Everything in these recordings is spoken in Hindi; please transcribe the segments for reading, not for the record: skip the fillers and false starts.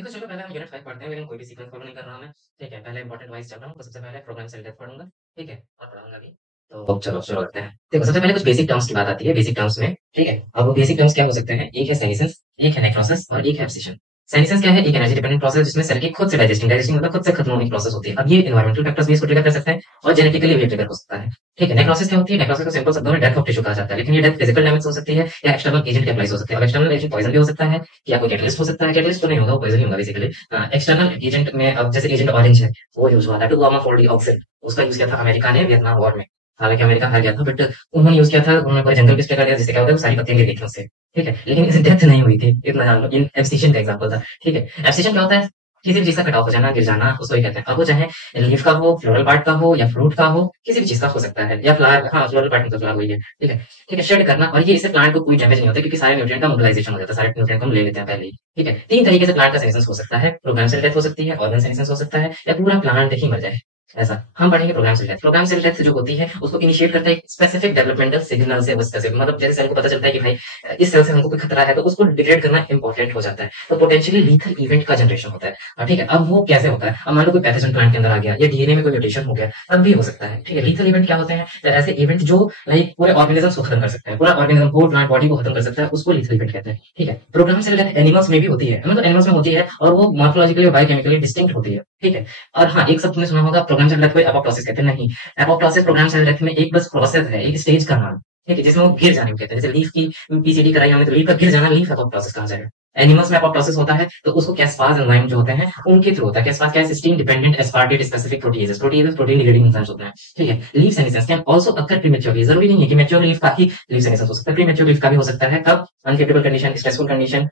देखो चलो पहले हम यूनिट 5 पढ़ते हैं, लेकिन कोई भी सीक्वेंस फॉलो नहीं कर रहा मैं, ठीक है? पहले इंपॉर्टेंट वाइज चल रहा हूँ, तो सबसे पहले प्रोग्राम सेल डेफ पढ़ूँगा, ठीक है? और पढ़ाऊँगा भी। तो चलो शुरू करते हैं। देखो सबसे पहले कुछ बेसिक टर्म्स की बात आती है, बेसिक टर्म्स में, ठीक है? अब वो बेसिक टर्म्स क्या हो सकते हैं? एक है सेनेसेंस, एक है नेक्रोसिस और एक है एब्सिशन। सेनेसेंस क्या है? एक एनर्जी डिपेंडेंट प्रोसेस जिसमें सेल की खुद से डाइजेस्टिंग मतलब खुद से खत्म होने की प्रोसेस होती है। अब ये एनवायरमेंटल फैक्टर्स भी इसको ट्रिगर कर सकते हैं और जेनेटिकली भी ट्रिगर हो सकता है, ठीक है? नेक्रोसिस क्या होती है? नेक्रोसिस को सिंपल शब्दों में डेथ ऑफ टिश्यू कहा जाता है, लेकिन ये डेथ फिजिकल डैमेज से हो सकती है या एक्सटर्नल एजेंट के अप्लाई हो सकती है। अब एक्सटर्नल एजेंट पॉइजन भी हो सकता है या कोई कैटलिस्ट हो सकता है। कैटलिस्ट तो नहीं होगा, वो पॉइजन ही होगा बेसिकली। एक्सटर्नल एजेंट में अब जैसे एजेंट ऑरेंज है, वो यूज हुआ था, 2-गामा-4-डीऑक्सिन, उसका यूज किया था अमेरिका ने वियतनाम वॉर में। हालांकि अमेरिका हार गया था, बट उन्होंने यूज किया था, उन्होंने पूरे जंगल पे स्प्रे कर दिया, जिससे क्या होता है वो सारी पत्तियां गिर गई थी उससे, ठीक है? लेकिन इससे डेथ नहीं हुई थी, इतना जान लो। इन एब्सिशन का एग्जांपल था, ठीक है? एब्सिशन क्या होता है? किसी भी चीज का कट ऑफ हो जाना, गिर जाना, उसको ही कहते हैं। अब वो चाहे लीफ का हो, फ्लोरल पार्ट का हो या फ्रूट का हो, किसी भी चीज का हो सकता है, या फ्लावर, हाँ फ्लोरल पार्ट में तो फ्लावर हुई है, ठीक है? ठीक है, शेड करना, और ये इससे प्लांट को कोई डैमेज नहीं होता क्योंकि सारे न्यूट्रिएंट का मोबिलाइजेशन हो जाता है, सारे न्यूट्रिएंट को हम ले लेते हैं पहले ही, ठीक है? 3 तरीके से प्लांट का सेनेसेंस हो सकता है, प्रोग्राम सेल डेथ हो सकती है, ऑर्गन सेनेसेंस हो सकता है, या पूरा प्लांट ही मर जाए, ऐसा। हम पढ़ेंगे program cell death. Program cell death जो होती है उसको इनिशिएट करता है एक स्पेसिफिक डेवलपमेंटल सिग्नल से, उस स्पेसिफिक मतलब जैसे सेल को पता चलता है कि भाई इस सेल से हमको कोई खतरा है, तो उसको डिग्रेड करना इंपॉर्टेंट हो जाता है, तो पोटेंशियली लीथल इवेंट का जनरेशन होता है। ठीक है, अब वो कैसे होता है? अब मान लो कोई पैथोजन प्लांट के अंदर आ गया या डीएनए में कोई म्यूटेशन हो गया, तब भी हो सकता है, ठीक है? लीथल इवेंट क्या होते हैं? तो ऐसे इवेंट जो लाइक पूरे ऑर्गेनिज्म को खत्म कर सकते हैं, पूरा ऑर्गेनिज्म होल प्लांट बॉडी को खत्म कर सकता है, उसको लीथल इवेंट कहते हैं, ठीक है? प्रोग्राम सेल डेथ एनिमल्स में भी होती है, मतलब एनिमल्स में होती है, और वो मॉर्फोलॉजिकली और बायोकेमिकली डिस्टिंक्ट होती है, ठीक है? और हाँ, एक शब्द तुमने सुना होगा, प्रोग्राम सेल डेथ को एपोप्टोसिस कहते हैं। नहीं, एपोप्टोसिस प्रोग्राम सेल डेथ में एक बस प्रोसेस है, एक स्टेज का नाम, ठीक है? जिसमें वो गिर जाने को कहते हैं। जैसे लीफ की पीसीडी कराई हमने, तो लीफ का गिर जाना लीफ एपोप्टोसिस कहा जाएगा। एनिमल्स में एपोप्टोसिस होता है तो उसको कैस्पाज एंजाइम जो होते हैं उनके थ्रू होता है। कैस्पाज क्या है? Cysteine dependent aspartate specific proteases, proteases protein degrading enzymes होते हैं, ठीक है? Leaf senescence can also occur prematurely, जरूरी नहीं है कि मैच्योर लीफ का ही लीफ सेनेसेंस हो सकता है, प्रीमेच्योर लीफ का भी हो सकता है। कब? अनफेवरेबल कंडीशन, स्ट्रेसफुल कंडीशन,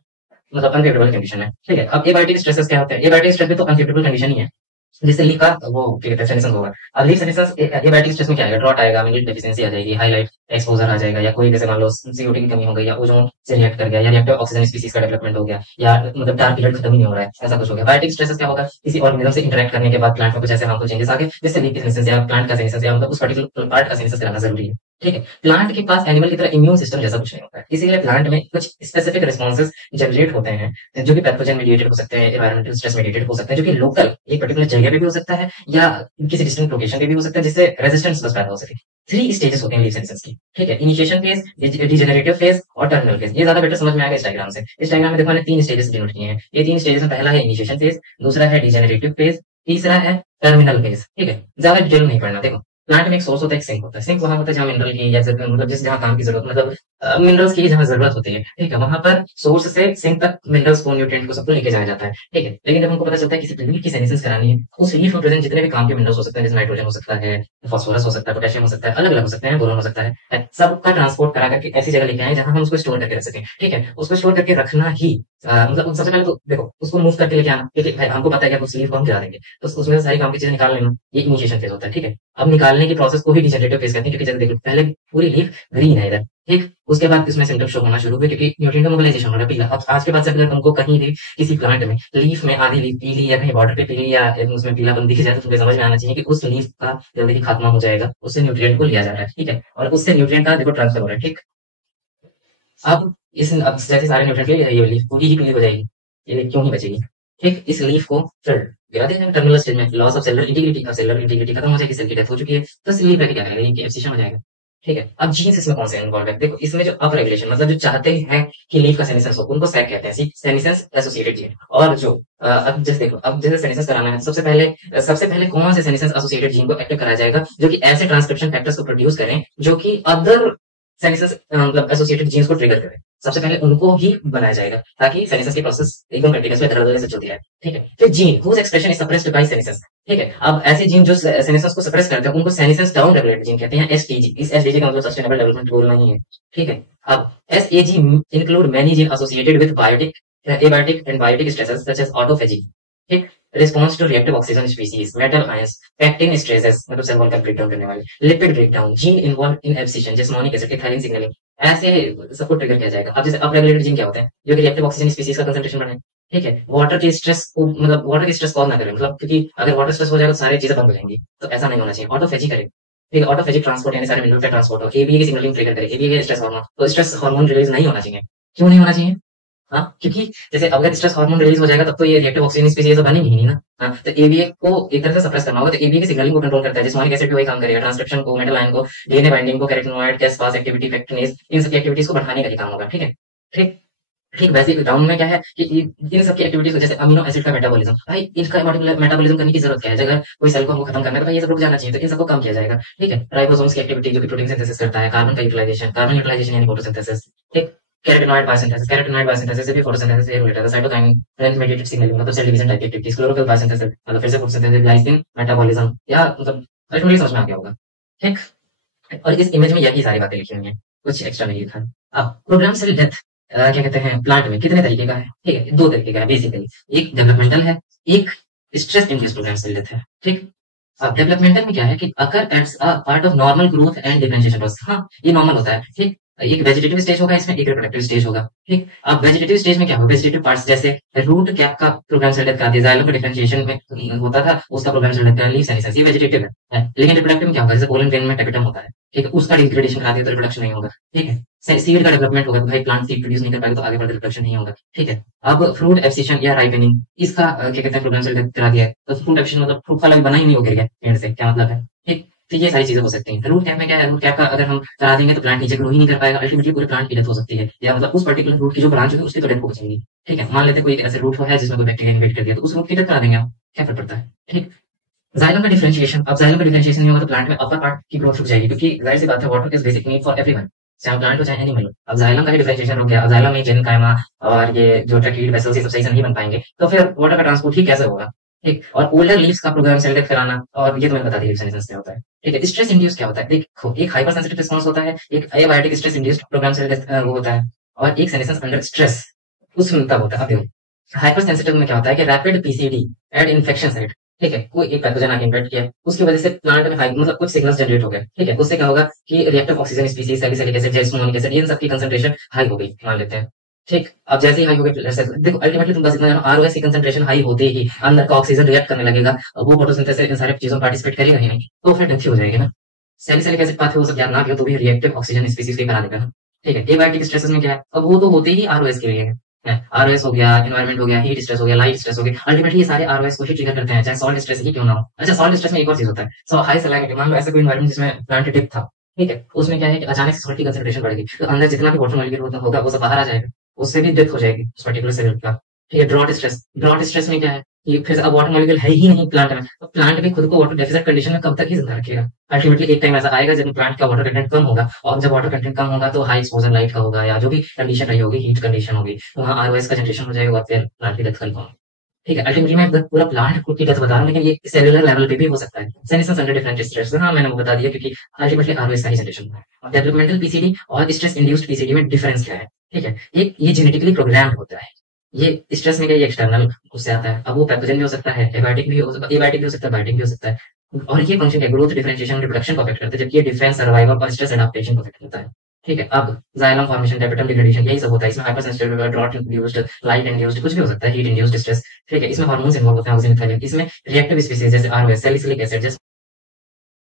मतलब अनफेवरेबल कंडीशन है, ठीक है? अब एबायोटिक स्ट्रेसेस क्या होते हैं? एबायोटिक स्ट्रेस भी तो अनफेवरेबल कंडीशन ही है, जिससे लीफ का वो क्या कहते हैं सेनेसेंस होगा। अब लीफ सेनेसेंस एबायोटिक स्ट्रेस में क्या आएगा? ड्रॉट आएगा, मिनरल डेफिशिएंसी आ जाएगी, हाईलाइट एक्सपोजर आ जाएगा, या कोई जैसे मान लो सीओटी की कमी हो गई, या ओजोन से रिएक्ट कर गया, या रिएक्टिव ऑक्सीजन स्पीसीज का डेवलपमेंट हो गया, या मतलब डार्क पीरियड खत्म ही नहीं हो रहा है, ऐसा कुछ हो गया। बायोटिक स्ट्रेसेस क्या होगा? किसी ऑर्गेनिज्म से इंटरेक्ट करने के बाद प्लांट में कुछ ऐसे हार्मफुल चेंजेस आ गए जिससे लीफ की सेनेसेंस या प्लांट का सेनेसेंस या मतलब उस पर्टिकुलर पार्ट का सेनेसेंस कराना जरूरी है, ठीक है? प्लांट के पास एनिमल की तरह इम्यून सिस्टम जैसा कुछ नहीं होता है, इसीलिए प्लांट में कुछ स्पेसिफिक रिस्पॉन्सेज जनरेट होते हैं जो कि पैथोजन मीडिएटेड हो सकते हैं, एनवायरमेंटल स्ट्रेस मीडिएटेड हो सकते हैं, जो कि लोकल एक पर्टिकुलर जगह पे भी हो सकता है या किसी डिस्टेंट लोकेशन पे भी हो सकता है, जिससे रेजिस्टेंस बस पैदा हो सके। 3 स्टेजेस होते हैं लीफ सेंसेस की, ठीक है? इनिशिएशन फेज, डिजेनरेटिव फेज और टर्मिनल फेज। ये ज्यादा बेटर समझ में आएगा इस डायग्राम से। इस डायग्राम में देखो मैंने 3 स्टेजेस डिनोट किए हैं। ये 3 स्टेजेस में पहला है इनिशिएशन फेज, दूसरा है डिजेनरेटिव फेज, तीसरा है टर्मिनल फेज, ठीक है? ज्यादा डिटेल नहीं पढ़ना। देखो प्लांट में एक सोर्स होता है, एक सिंक होता है। सिंक वहां होता है जहाँ मिनरल की या मतलब जिस जहाँ काम की जरूरत, मतलब मिनरल्स की जहाँ जरूरत होती है, ठीक है? वहां पर सोर्स से सिंक तक मिनरल्स को, न्यूट्रिएंट को, सबको लेके जाया जाता है, ठीक है? लेकिन जब हमको पता चलता है किसी लीफ की सेनेसेंस करानी है, उस लीफ में प्रेजेंट जितने भी काम के मिनरल्स हो सकते हैं, जैसे नाइट्रोजन हो सकता है, फास्फोरस हो सकता है, पोटेशियम हो सकता है, अलग अलग हो सकते हैं, बोरोन हो सकता है, सबका ट्रांसपोर्ट करा करके ऐसी जगह लेके आए जहां हम उसको स्टोर करके रख सकें, ठीक है? उसको स्टोर करके रखना ही मतलब सबसे पहले तो देखो उसको मूव करके लेके आना, क्योंकि भाई हमको पता है कि आप उस लीफ को हम गिरा देंगे, तो उसमें से सारी काम की चीजें निकाल लेना, ये इनिशिएशन फेज होता है, ठीक है? अब निकालने की प्रोसेस को ही डिजेनरेटिव फेज कहते हैं, क्योंकि जैसे देखो पहले पूरी लीफ ग्रीन है इधर, ठीक? उसके बाद इसमें सिम्टम शो होना शुरू हुए क्योंकि न्यूट्रिएंट का मोबिलाइजेशन हो रहा है पीला। अब आज के बाद से अगर तुमको कहीं भी किसी प्लांट में लीफ में आधी लीफ पीली या कहीं बॉर्डर पे पीली या उसमें पीलापन दिख जाए, तो तुम्हें समझ में आना चाहिए कि उस लीफ का जल्दी ही खात्मा हो जाएगा, उससे न्यूट्रिएंट को लिया जा रहा है, ठीक है? और उससे न्यूट्रिएंट का देखो ट्रांसफर हो रहा है, ठीक? अब जैसे सारे न्यूट्रिएंट ये लीफ पूरी ही पीली हो जाएगी, ये क्यों नहीं बचेगी, ठीक? इस लीफ को फिर गिरा देंगे टर्मिनल स्टेज में, लॉस ऑफ सेलुलर इंटीग्रिटी, अब सेलुलर इंटीग्रिटी खत्म हो जाएगी, सेल की डेथ हो चुकी है, तो इस लीफ रख के क्या करेगा? ये एब्सिशन हो जाएगा, ठीक है? अब जीन्स इसमें कौन से इन्वॉल्व है? देखो इसमें जो अप रेगुलेशन, मतलब जो चाहते हैं कि लीफ का सेनेसेंस हो, उनको सैक कहते हैं, सेनेसेंस एसोसिएटेड जीन। और जो अब जैसे देखो, अब जैसे सेनेसेंस कराना है, सबसे पहले कौन से सेनेसेंस एसोसिएटेड जीन को एक्टिव कराया जाएगा जो कि ऐसे ट्रांसक्रिप्शन फैक्टर्स को प्रोड्यूस करें जो कि अदर सेनेसेंस मतलब एसोसिएटेड जीन्स को ट्रिगर करें। सबसे पहले उनको ही बनाया जाएगा ताकि सेनेसेंस की प्रोसेस एकदम कंटिन्यूअस धड़ल्ले से चलती है, ठीक है? फिर gene whose expression is suppressed by senescence, ठीक है? अब ऐसे जीन जो सेनेसेंस को सप्रेस करते हैं उनको सेनेसेंस डाउन रेगुलेटेड जीन कहते हैं, एसटीजी। इस एसटीजी का मतलब सस्टेनेबल डेवलपमेंट गोल नहीं है, ठीक है? अब SAG include many gene associated with biotic, abiotic and biotic stresses such as autophagy, ठीक? Response to reactive oxygen species, metal ions, pectin stresses मतलब सेल वॉल का ब्रेकडाउन करने वाले, lipid breakdown, gene involve in abscission, jasmonic acid, ethylene signalling, ऐसे सबको ट्रिगर किया जाएगा। अब जैसे अपरेगुलेटेड जीन क्या होते हैं? जो कि रिएक्टिव ऑक्सीजन स्पीसीज का कंसंट्रेशन बढ़ाए, ठीक है? वाटर के स्ट्रेस को मतलब वाटर के स्ट्रेस कॉज ना करें, मतलब क्योंकि अगर वाटर स्ट्रेस हो जाएगा तो सारी चीजें बंद हो जाएंगी, तो ऐसा नहीं होना चाहिए। ऑटोफेजी करें, ठीक है? ऑटोफेजिक ट्रांसपोर्ट यानी सारे मिनरल का ट्रांसपोर्ट हो, एबीए की सिग्नलिंग ट्रिगर करे, एबीए स्ट्रेस हार्मोन, तो स्ट्रेस हार्मोन रिलीज नहीं होना चाहिए। क्यों नहीं होना चाहिए? हाँ, क्योंकि जैसे अगर स्ट्रेस हार्मोन रिलीज हो जाएगा तब तो ये रिएक्टिव ऑक्सीजन स्पीसीज तो बनेगी ही नहीं ना। हाँ, तो एबीए को एक तरह से सप्रेस करना होगा, तो एबीए की सिग्नलिंग को कंट्रोल करता है, जिसमें एसिड भी वही काम करेगा, ट्रांसक्रिप्शन को, मेटल आयन को, डीएनए बाइंडिंग को, कैरोटीनॉइड, कैस पास एक्टिविटी, पेक्टिनेज, इन सब की एक्टिविटीज को बढ़ाने का ही काम होगा। ठीक है। ठीक। ठीक वैसे ही डाउन में क्या है कि इन सब की एक्टिविटीज को, जैसे अमीनो एसिड का मेटाबॉलिज्म, भाई इनका मेटाबॉलिज्म करने की जरूरत क्या है? अगर कोई सेल को हमको खत्म करना है तो भाई ये सब रुक जाना चाहिए, तो इन सबको कम किया जाएगा। ठीक है। राइबोसोम्स की एक्टिविटी जो कि प्रोटीन सिंथेसिस करता है, कार्बन यूटिलाइजेशन यानी फोटोसिंथेसिस। ठीक। कैरोटीनॉइड बायोसिंथेसिस से भी फोटोसिंथेसिस से रिलेटेड है। साइटोकाइन मेडिएटेड सिग्नलिंग मतलब सेल डिवीजन टाइप की एक्टिविटीज, क्लोरोफिल बायोसिंथेसिस मतलब फिर से फोटोसिंथेसिस, ग्लाइसिन मेटाबॉलिज्म, या मतलब अल्टीमेटली समझ में आ गया होगा। ठीक। और इस इमेज में यही सारी बातें लिखी हुई हैं, कुछ एक्स्ट्रा नहीं लिखा है। अब प्रोग्राम सेल डेथ क्या कहते हैं प्लांट में कितने तरीके का है? ठीक है, दो तरीके का है बेसिकली। एक डेवलपमेंटल है, एक stress induced program cell death है। ठीक। अब डेवलपमेंटल में क्या है कि occur as a part of normal growth and differentiation process. हाँ, ये नॉर्मल होता है। ठीक। एक वेजिटेटिव स्टेज होगा इसमें, एक रिप्रोडक्टिव स्टेज होगा। ठीक। अब वेजिटेटिव स्टेज में क्या होगा? वेजिटेटिव पार्ट्स जैसे रूट कैप का प्रोग्राम सेल डेथ करा दिया, जाइलम का डिफरेंशिएशन में होता था, उसका प्रोग्राम सेल डेथ करा, लीव्स एंड ये वेजिटेटिव है। लेकिन रिप्रोडक्टिव में क्या होगा? जैसे पोलन ग्रेन में टेपिटम होता है, ठीक है, उसका डिग्रेडेशन करा दिया तो रिप्रोडक्शन नहीं होगा। ठीक है। सीड का डेवलपमेंट होगा तो भाई प्लांट सीड प्रोड्यूस नहीं कर पाएगा तो आगे बढ़कर रिप्रोडक्शन नहीं होगा। ठीक है। अब फ्रूट एब्सिशन या राइपनिंग, इसका क्या कहते हैं प्रोग्राम सेल डेथ करा दिया है, तो फ्रूट एब्सिशन मतलब फ्रूट फल अभी बना ही नहीं हो, गिर गया एंड से, क्या मतलब है? ठीक। तो ये सारी चीजें हो सकती हैं। रूट कैप में क्या है? रूट कैप का अगर हम करा देंगे तो प्लांट नीचे ग्रो ही नहीं कर पाएगा, अल्टीमेटली पूरे प्लांट की डेथ हो सकती है, या मतलब उस पर्टिकुलर रूट की जो ब्रांच होगी उसकी तो डेथ हो जाएगी। ठीक है। मान लेते हैं कोई ऐसे रूट है जिसमें कोई बैक्टीरिया इन्वेट कर दिया, तो उस रूट की डेथ करा देंगे आप, क्या फर्क पड़ता है? ठीक। जाइलम का डिफरेंशिएशन, अब जाइलम का डिफरेंशिएशन नहीं होगा तो प्लांट में अपर पार्ट की ग्रोथ रुक जाएगी, क्योंकि जाहिर सी बात है water is basic need for everyone, चाहे प्लांट हो चाहे एनिमल हो। अब जाइलम का डिफरेंशिएशन हो गया, अब जाइलम में जेनकाइमा और ये जो ट्रैकीड वेसल्स ये सब सही से नहीं बन पाएंगे, तो फिर वाटर का ट्रांसपोर्ट ही कैसे होगा? ठीक। और ओल्डर लीव्स का प्रोग्राम सेल डेथ कराना, और ये तो मैंने बता दिया सेनेसेंस क्या होता है। ठीक है। स्ट्रेस इंड्यूस क्या होता है? देखो, एक हाइपर सेंसिटिव रिस्पांस होता है, एक abiotic stress induced program cell death वो होता है, और एक सेनेसेंस अंडर स्ट्रेस उस तब होता है। अब देखो हाइपर सेंसिटिव में क्या होता है कि rapid PCD at infection site, ठीक है, कोई एक पैथोजन आके इन्फेक्ट किया, उसकी वजह से प्लांट में हाई मतलब कुछ सिग्नल्स जनरेट हो गए। ठीक है। उससे क्या होगा कि reactive oxygen species, salicylic acid, jasmonic acid, इन सब की कंसंट्रेशन हाई हो गई मान लेते हैं। ठीक। अब जैसे ही हाई हो गई, देखो अल्टीमेटली तुम बस इतना जानो, आरओएस की कंसंट्रेशन हाई होते ही अंदर का ऑक्सीजन रिएक्ट करने लगेगा, वो फोटोसिंथेसिस इन सारी चीजों में पार्टिसिपेट करेगा ही नहीं, तो फिर डेथ हो जाएगी ना। सैलिसिलिक एसिड पाथवे वो सब याद ना किया तो भी रिएक्टिव ऑक्सीजन स्पीसीज के बना देगा ना। ठीक है। एबायोटिक स्ट्रेसेस में क्या है? अब वो तो होते ही आरओएस के लिए है। आरओएस हो गया, एनवायरमेंट हो गया, हीट स्ट्रेस हो गया, लाइट स्ट्रेस हो गया, अल्टीमेटली ये सारे आरओएस को ही ट्रिगर करते हैं, चाहे सॉल्ट स्ट्रेस ही क्यों ना हो। अच्छा, सॉल्ट स्ट्रेस में एक और चीज होता है, सो हाई सैलिनिटी, मान लो ऐसा कोई एनवायरमेंट जिसमें प्लांट डिप था, ठीक है, उसमें क्या है कि अचानक से सॉल्ट की कंसंट्रेशन बढ़ गई, तो अंदर जितना भी वाटर मॉलिक्यूल होगा वो सब बाहर आ जाएगा, उससे भी डेथ हो जाएगी उस पर्टिकुलर सेल का। ठीक है। ड्रॉट स्ट्रेस में क्या है कि फिर अब वाटर मॉलिक्यूल है ही नहीं प्लांट में, तो प्लांट भी खुद को वाटर डेफिसिट कंडीशन में कब तक ही जिंदा रखेगा? अल्टीमेटली एक टाइम ऐसा आएगा जब प्लांट का वाटर कंटेंट कम होगा, और जब वाटर कंटेंट कम होगा तो हाई एक्सपोजर लाइट का होगा, या जो भी कंडीशन रही होगी, हीट कंडीशन होगी, तो वहाँ आरओएस का जनरेशन हो जाएगा, और फिर प्लांट की डेथ कंफर्म। ठीक है। अल्टीमेटली मैं पूरा प्लांट की डेथ बता रहा हूँ, लेकिन ये सेलुलर लेवल पे भी हो सकता है, सेनेसेंस अंडर डिफरेंट स्ट्रेस। हाँ, मैंने वो बता दिया, क्योंकि अल्टीमेटली आरओएस का ही जनरेशन होता है। और डेवलपमेंटल पीसीडी और स्ट्रेस इंड्यूस्ड पीसीडी में डिफरेंस क्या है? ठीक है। एक ये जेनेटिकली प्रोग्राम्ड होता है, ये स्ट्रेस में क्या, ये एक्सटर्नल उससे आता है, अब वो पैथोजन भी हो सकता है, एबायोटिक भी हो सकता है, एबायोटिक भी हो सकता है, बायोटिक भी हो सकता है, और ये फंक्शन है ग्रोथ, डिफरेंशिएशन, रिप्रोडक्शन को अफेक्ट करता है, जबकि ये डिफेंस, सर्वाइवल और स्ट्रेस एडाप्टेशन को अफेक्ट करता है। ठीक है। अब जाइलम फॉर्मेशन, टेपिटम डिग्रेडेशन, यही सब होता है इसमें। Hypersensitive, drought induced, light induced, कुछ भी हो सकता है, हीट इंड्यूस्ड स्ट्रेस। ठीक है। इसमें हार्मोन्स इन्वॉल्व होते हैं, ऑक्सीजन, इसमें रिएक्टिव स्पीसीज जैसे आरओएस, सैलिसिलिक एसिड जैसे।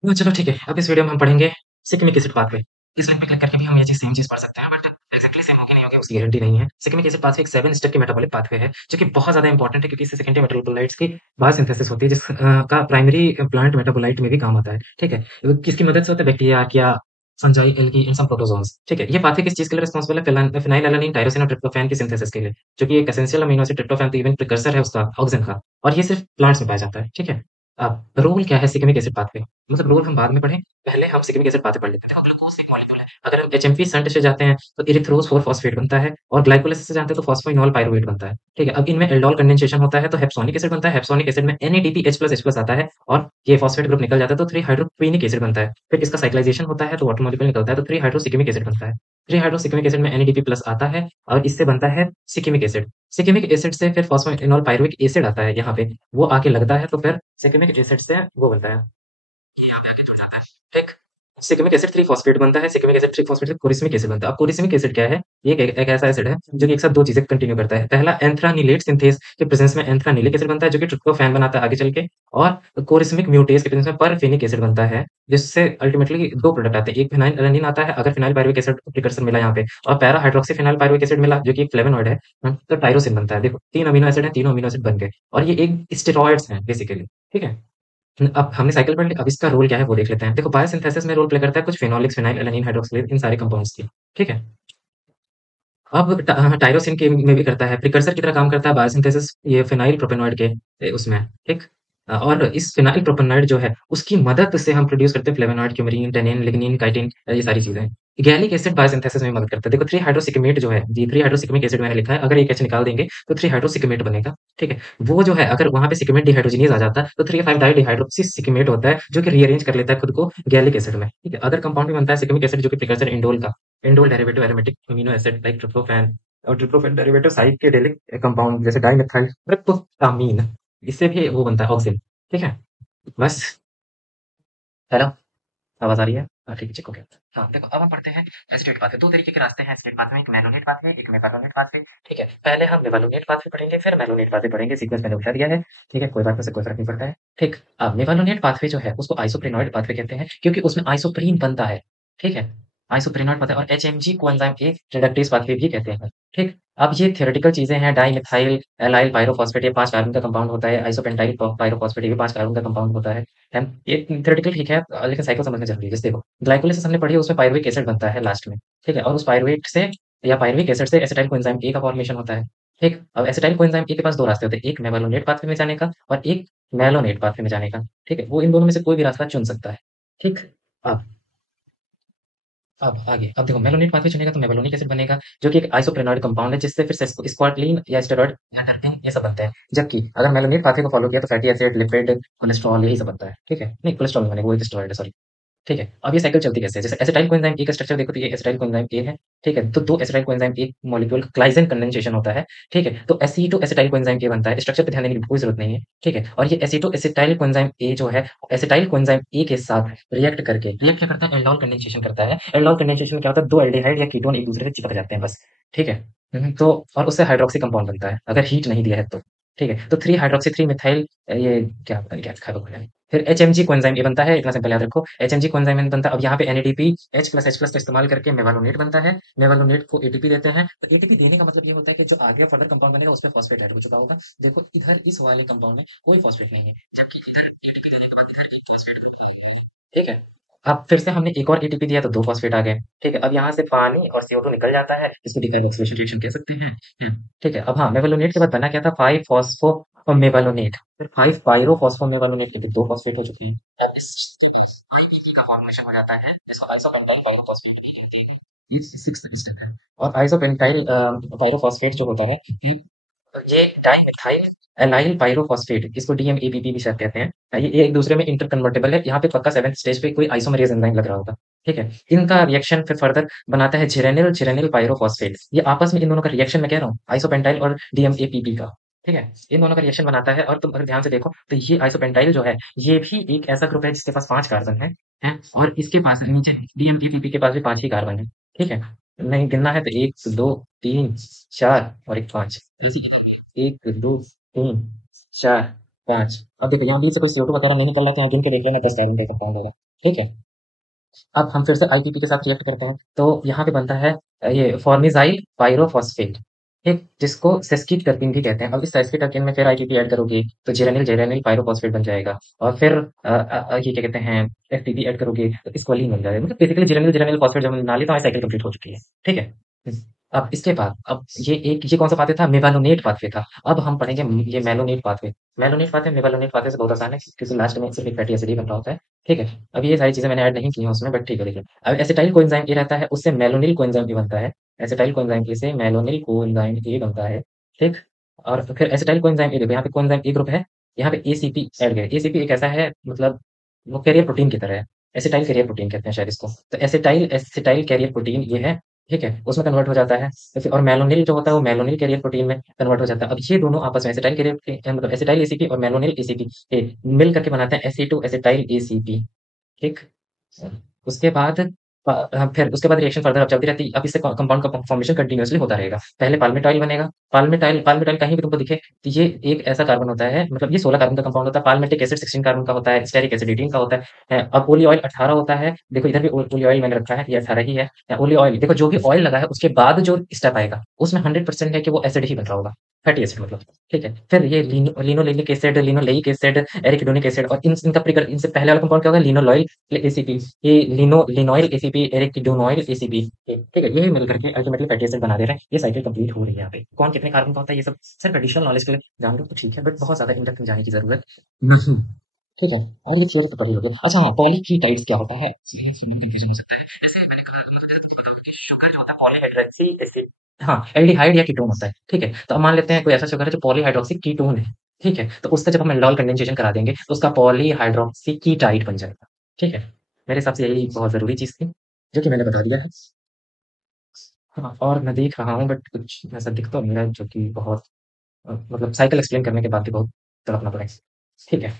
तो चलो ठीक है, अब इस वीडियो में हम पढ़ेंगे सिग्मिक एसिड पाथवे। इस लिंक पे क्लिक करके भी हम ये चीज सेम चीज पढ़ सकते हैं, बट एक्जेक्टली सेम होगी नहीं होगी उसकी गारंटी नहीं है। सिग्मिक एसिड पाथवे एक 7 स्टेप की मेटाबॉलिक पाथवे है, जो कि बहुत ज्यादा इंपॉर्टेंट है, क्योंकि इससे सेकेंडरी मेटाबोलाइट्स की बायोसिंथेसिस होती है, जिस का प्राइमरी प्लांट मेटाबोलाइट में भी काम आता है। ठीक है। किसकी मदद से होता है? बैक्टीरिया, आर्किया, फंजाई, एल्गी, इन सब प्रोटोजोन्स। ठीक है। ये पाथवे किस चीज के लिए रिस्पांसिबल है? फिनाइलएलानिन, टायरोसिन और ट्रिप्टोफैन की सिंथेसिस के लिए, जो कि एक एसेंशियल अमीनो एसिड, ट्रिप्टोफैन तो इवन प्रिकर्सर है उसका, ऑक्सिजन का, और ये सिर्फ प्लांट्स में पाया जाता है। ठीक है। अब रोल क्या है सिग्मिक एसिड पाथवे, मतलब रोल हम बाद में पढ़ें, पहले हम सिग्मिक एसिड पाथवे पढ़ लेते हैं। देखो ग्लूकोज एक मॉलिक्यूल है, अगर हम एचएमपी शंट से जाते हैं तो इरिथ्रोज 4 फॉस्फेट बनता है, और ग्लाइकोलाइसिस से जाते हैं तो फॉस्फोइनोल पाइरुवेट बनता है। ठीक है। अब इनमें एल्डोल कंडेंसेशन होता है तो हेप्सोनिक एसिड बनता है, हेप्सोनिक एसिड में NADP H+H+ आता है, और ये फॉस्फेट ग्रुप निकल जाता है तो 3 हाइड्रोक्विनिक एसिड बनता है। फिर इसका साइक्लाइजेशन होता है तो वाटर मॉलिक्यूल निकलता है तो 3 हाइड्रोसिग्मिक एसिड बनता है। 3 हाइड्रोसिग्मिक एसिड में NADP+ आता है, और इससे बनता है सिग्मिक एसिड। सिग्मिक एसिड से फिर फॉस्फोइनोल पाइरुविक एसिड आता है यहाँ पे, वो आके लगता है तो फिर सिग्मिक एसिड से वो बनता है, ये यहाँ पे आके जुड़ जाता है। ठीक। सिग्मिक एसिड 3 फॉस्फेट बनता है, सिग्मिक एसिड 3 फॉस्फेट से कोरिस्मिक एसिड बनता है। अब कोरिस्मिक एसिड क्या है? ये एक ऐसा एसिड है जो कि एक साथ 2 चीज़ें कंटिन्यू करता है। पहला एंथ्रानिलेट सिंथेज़ के प्रेजेंस में एंथ्रानिलिक एसिड बनता है जो कि ट्रिप्टोफैन बनाता है आगे चल के, और कोरिस्मिक म्यूटेज़ के प्रेजेंस में परफेनिक एसिड बनता है, जिससे अल्टीमेटली 2 प्रोडक्ट आते हैं। एक फिनाइल एलानिन आता है अगर फिनाइल पायरुविक एसिड प्रिकर्सर मिला यहाँ पे, और para hydroxy phenyl pyruvic acid मिला जो कि एक फ्लेवोनॉइड है, तो टायरोसिन बनता है। देखो 3 अमीनो एसिड है, तीनों अमीनो एसिड बन गए, और ये एक स्टेरॉइड्स हैं बेसिकली, ठीक है? अब हमने साइकिल पढ़ ली, अब इसका रोल क्या है वो देख लेते हैं। देखो बायोसिंथेसिस में रोल प्ले करता है कुछ फेनोलिक्स, फिनाइल एलानिन, हाइड्रोक्सिलेज, इन सारे कंपाउंड्स की, ठीक है? अब टायरोसिन के में भी करता है, प्रिकर्सर की तरह काम करता है बायोसिंथेसिस ये फिनाइल प्रोपेनॉइड के उसमें, ठीक? और इस फिनाइल प्रोपेनॉइड जो है उसकी मदद से हम प्रोड्यूस करते हैं फ्लेवोनॉइड, क्यूमेरीन, टैनिन, लिग्निन, काइटिन, ये सारी चीजें। गैलिक एसिड बायोसिंथेसिस में मदद करता है। देखो 3 हाइड्रोसिकमेट जो है, ये 3 हाइड्रोसिकमिक एसिड मैंने लिखा है, अगर एक एच निकाल देंगे तो 3 हाइड्रोसिकमेट बनेगा, ठीक है? वो जो है अगर वहां पे सिकमेट डिहाइड्रोजिनेज आ जाता है तो 3 5 डाइडिहाइड्रोक्सी सिकमेट होता है जो कि रीअरेंज कर लेता है खुद को गैलिक एसिड में, ठीक है? अदर कंपाउंड भी बनता है सिकमिक एसिड जो कि प्रिकर्सर इंडोल का, indole derivative aromatic amino acid like tryptophan, और ट्रिप्टोफैन डेरिवेटिव साइक्लिक कंपाउंड जैसे डाइमिथाइल ट्रिप्टोफैमीन, इससे भी वो बनता है ऑक्सिन, ठीक है? बस। हेलो, आवाज आ रही है? हाँ ठीक है, चेक हो गया। हाँ देखो अब हम पढ़ते हैं एसिडेट पाथवे। दो तरीके के रास्ते हैं एसिडेट पाथवे में, एक मेलोनेट पाथवे, एक मेवालोनेट पाथवे, ठीक है? पहले हम मेवालोनेट पाथवे पढ़ेंगे, फिर मेलोनेट पाथवे पढ़ेंगे, सीक्वेंस मैंने उठा दिया है, ठीक है? कोई बात, वैसे कोई फर्क नहीं पड़ता है, ठीक? अब मेवालोनेट पाथवे जो है उसको आइसोप्रेनॉइड पाथवे कहते हैं क्योंकि उसमें आइसोप्रीन बनता है, ठीक है? आइसोप्रेनॉइड पाथवे, और HMG coenzyme A reductase pathway भी कहते हैं, ठीक? अब ये थ्योरेटिकल चीजें हैं, डाइमिथाइल एलाइल पायरोफॉस्फेट ये 5 कार्बन का कंपाउंड होता है, आइसोपेंटाइल पायरोफॉस्फेट ये भी 5 कार्बन का कंपाउंड होता है। ये थ्योरेटिकल ठीक है, लेकिन साइकिल समझना जरूरी है। जैसे देखो ग्लाइकोलाइसिस हमने पढ़ी है, उसमें पायरुविक एसिड बनता है लास्ट में, ठीक है? और उस पायरुवेट से या पायरुविक एसिड से एसिटाइल कोएंजाइम ए का फॉर्मेशन होता है, ठीक? अब एसिटाइल कोएंजाइम ए के पास 2 रास्ते होते हैं, एक मेवालोनेट पाथवे में जाने का और एक मेलोनेट पाथवे में जाने का, ठीक है? वो इन दोनों में से कोई भी रास्ता चुन सकता है, ठीक? अब अब आगे, अब देखो मेलोनेट पाथवे चुनेगा तो मेवालोनिक एसिड बनेगा जो कि एक आइसोप्रेनॉइड कंपाउंड है जिससे फिर से स्क्वाटलीन या स्टेरॉइड या टर्पेन ये सब बनते हैं। जबकि अगर मेलोनेट पाथवे को फॉलो किया तो फैटी एसिड, लिपिड, कोलेस्ट्रॉल यही सब बनता है, ठीक है? नहीं कोलेस्ट्रॉल नहीं बनेगा, वो एक स्टेरॉइड है, सॉरी। ठीक है, अब ये साइकिल चलती कैसे है? जैसे एसिटाइल कोएंजाइम ए का स्ट्रक्चर देखो तो ये एसिटाइल कोएंजाइम ए है, ठीक है? तो 2 acetyl coenzyme A molecule glycine condensation होता है, ठीक है? तो एसीटो एसिटाइल कोएंजाइम ए बनता है, स्ट्रक्चर पे ध्यान देने की कोई ज़रूरत नहीं है, ठीक है? और ये एसीटो एसिटाइल कोएंजाइम ए जो है, एसिटाइल कोएंजाइम ए के साथ रिएक्ट क्या करता है? एल्डोल कंडेंसेशन करता है। एल्डोल कंडेंसेशन में क्या होता है? 2 एल्डिहाइड या कीटोन एक दूसरे से चिपक जाते हैं बस, ठीक है? तो और उससे हाइड्रॉक्सी कंपाउंड बनता है, अगर हीट नहीं दिया है तो, ठीक है? तो 3 हाइड्रॉक्सी 3 मिथाइल ये क्या पता नहीं क्या लिखा है, फिर एचएमजी कोएंजाइम ए बनता है, इतना सिंपल याद रखो। एचएमजी कोएंजाइम ए बनता है, अब यहाँ पे एनएडीपी H+H+ का इस्तेमाल करके मेवालोनेट बनता है, मेवालोनेट को एटीपी देते हैं। तो एटीपी देने का मतलब ये होता है कि जो आगे फर्दर कंपाउंड बनेगा उस पे फॉस्फेट ऐड हो चुका होगा। देखो इधर इस वाले कंपाउंड में कोई फॉस्फेट नहीं है, जबकि इधर एटीपी देने के बाद इधर एक फॉस्फेट है, ठीक है? अब फिर से हमने एक और एटीपी दिया तो 2 फॉस्फेट आ गए, ठीक है? अब यहाँ से पानी और CO2 निकल जाता है, इसको डिकार्बोक्सिलेशन रिएक्शन कह सकते हैं, ठीक है? अब हाँ, मेवालोनेट के बाद बना क्या था? 5 फॉस्फो मेवालोनेट, फिर 5 पायरो फॉस्फो मेवालोनेट के भी 2 फॉस्फेट हो चुके हैं। अब इस आईपीपी का फॉर्मेशन हो जाता है, इसको आइसोपेंटाइल पायरोफॉस्फेट भी कहते हैं। ये 6th स्टेप है। और आइसोपेंटाइल पायरोफॉस्फेट जो होता है, ये डाइमिथाइल एलाइल पायरोफॉस्फेट, इसको डीएमएपीपी भी शायद कहते हैं। ये एक दूसरे में इंटरकन्वर्टेबल है। यहाँ पे पक्का 7th स्टेज पे कोई आइसोमेरेज एंजाइम लग रहा होगा, ठीक है? इनका रिएक्शन फिर फर्दर बनाता है जिरेनिल जिरेनिल पायरोफॉस्फेट। ये आपस में इन दोनों का रिएक्शन मैं कह रहा हूँ, आइसोपेंटाइल और डीएमएपीपी का, ठीक है? इन दोनों का रिएक्शन बनाता है, और तुम अगर ध्यान से देखो तो ये आइसोपेंटाइल जो है ये भी एक ऐसा ग्रुप है जिसके पास 5 कार्बन है, और इसके पास नीचे डीएमएपीपी के पास भी 5 ही कार्बन है, ठीक है? नहीं गिनना है तो 1 2 3 4 और एक 5, 1 2 3 4 5। अब देखो यहाँ बीच से कोई CO2 वगैरह नहीं निकल रहा, तो यहाँ गिन के देख लेना 10 कार्बन का कंपाउंड होगा, ठीक है? अब हम फिर से आईपीपी के साथ रिएक्ट करते हैं, तो यहाँ पे बनता है ये फॉर्मिजाइल पायरोफॉस्फेट, ठीक? जिसको सेस्किट टर्पीन भी कहते हैं। अब इस सेस्किट टर्पीन में फिर आईपीपी ऐड करोगे तो जिरेनिल जिरेनिल पायरोफॉस्फेट बन जाएगा, और फिर ये क्या कहते हैं एफटीपी ऐड करोगे तो स्क्वालिन बन जाएगा। मतलब बेसिकली जिरेनिल जिरेनिल फॉस्फेट जब हमने बना ली तो हमारी साइकिल कंप्लीट हो चुकी है, ठीक है? अब इसके बाद अब ये कौन सा पाथवे था? मेवालोनेट पाथवे था। अब हम पढ़ेंगे ये malonate pathway. Malonate pathway mevalonate pathway से बहुत आसान है क्योंकि लास्ट में सिर्फ एक फैटी एसिड ही बन रहा होता है, ठीक है? अब ये सारी चीजें मैंने ऐड नहीं की हैं उसमें, बट ठीक है देखिए। अब एसिटाइल कोएंजाइम ए रहता है, उससे मेलोनिल कोएंजाइम ए बनता है। एसिटाइल कोएंजाइम ए से मेलोनिल कोएंजाइम ए बनता है, ठीक? और फिर एसिटाइल कोएंजाइम ए देखो यहाँ पे कोएंजाइम ए ग्रुप है, यहाँ पे एसीपी ऐड करें। एसीपी एक ऐसा है, मतलब वो कैरियर प्रोटीन की तरह है। एसिटाइल कैरियर प्रोटीन कहते हैं शायद इसको। तो एसिटाइल एसिटाइल कैरियर प्रोटीन ये है, ठीक है? उसमें कन्वर्ट हो जाता है। तो फिर और मेलोनिल जो होता है वो मेलोनिल कैरियर प्रोटीन में कन्वर्ट हो जाता है। अब ये दोनों आपस में एसिटाइल कैरियर मतलब एसिटाइल एसीपी और मेलोनिल एसीपी मिल करके बनाते हैं एसी टू एसिटाइल एसीपी, ठीक? उसके बाद फिर उसके बाद रिएक्शन फर्दर अब चलती रहती है। अब इससे कंपाउंड का फॉर्मेशन कंटिन्यूअसली होता रहेगा। पहले पाल्मिटाइल बनेगा, पाल्मिटाइल कहीं भी तुमको दिखे तो ये एक ऐसा कार्बन होता है, मतलब ये 16 कार्बन का कंपाउंड होता है। पाल्मिटिक एसिड 16 कार्बन का होता है, स्टेरिक एसिड 18 का होता है। अब ओली ऑयल 18 होता है। देखो इधर भी ओली ऑयल मैंने रखा है, ये 18 ही है। ओली ऑयल देखो, जो भी ऑयल लगा है उसके बाद जो स्टेप आएगा उसमें 100% है कि वो एसिड ही बन रहा होगा, फैटी एसिड मतलब। ठीक है, फिर ये linolenic acid, linoleic acid, arachidonic acid, और इनका प्रिकर इनसे पहले वाला कंपाउंड क्या होगा, लिनोलॉयल एसीपी। ये लिनोइल एसीपी, एरिकिडोनॉइल एसीपी। ठीक है, ये मिल करके अल्टीमेटली फैटी एसिड बना दे रहे हैं। ये साइकिल कंप्लीट हो रही है यहाँ पे। कौन कितने कार्बन का होता है ये सब सिर्फ एडिशनल नॉलेज के लिए जान लो तो ठीक है, बट बहुत ज्यादा इन डेप्थ में जाने की जरूरत नहीं। ठीक है, और ये थ्योरी तो पता ही होगी। अच्छा हाँ, पॉलीक्रीटाइड्स क्या होता है, कंफ्यूजन हो सकता है। जैसे मैंने कहा, शुगर जो होता है पॉलीहाइड्रोक्सी एसिड, हाँ एल्डिहाइड या कीटोन होता है। ठीक है, तो अब मान लेते हैं कोई ऐसा शुगर है जो पॉलीहाइड्रोक्सी कीटोन है। ठीक है, तो उसका जब हम एल्डोल कंडेंसेशन करा देंगे तो उसका पॉलीहाइड्रोक्सी कीटाइड बन जाएगा। ठीक है, मेरे हिसाब से यही बहुत जरूरी चीज थी जो कि मैंने बता दिया है। हाँ, और मैं देख रहा हूँ बट कुछ ऐसा दिख तो नहीं रहा है जो कि बहुत मतलब साइकिल एक्सप्लेन करने के बाद भी बहुत तड़पना पड़े। ठीक है।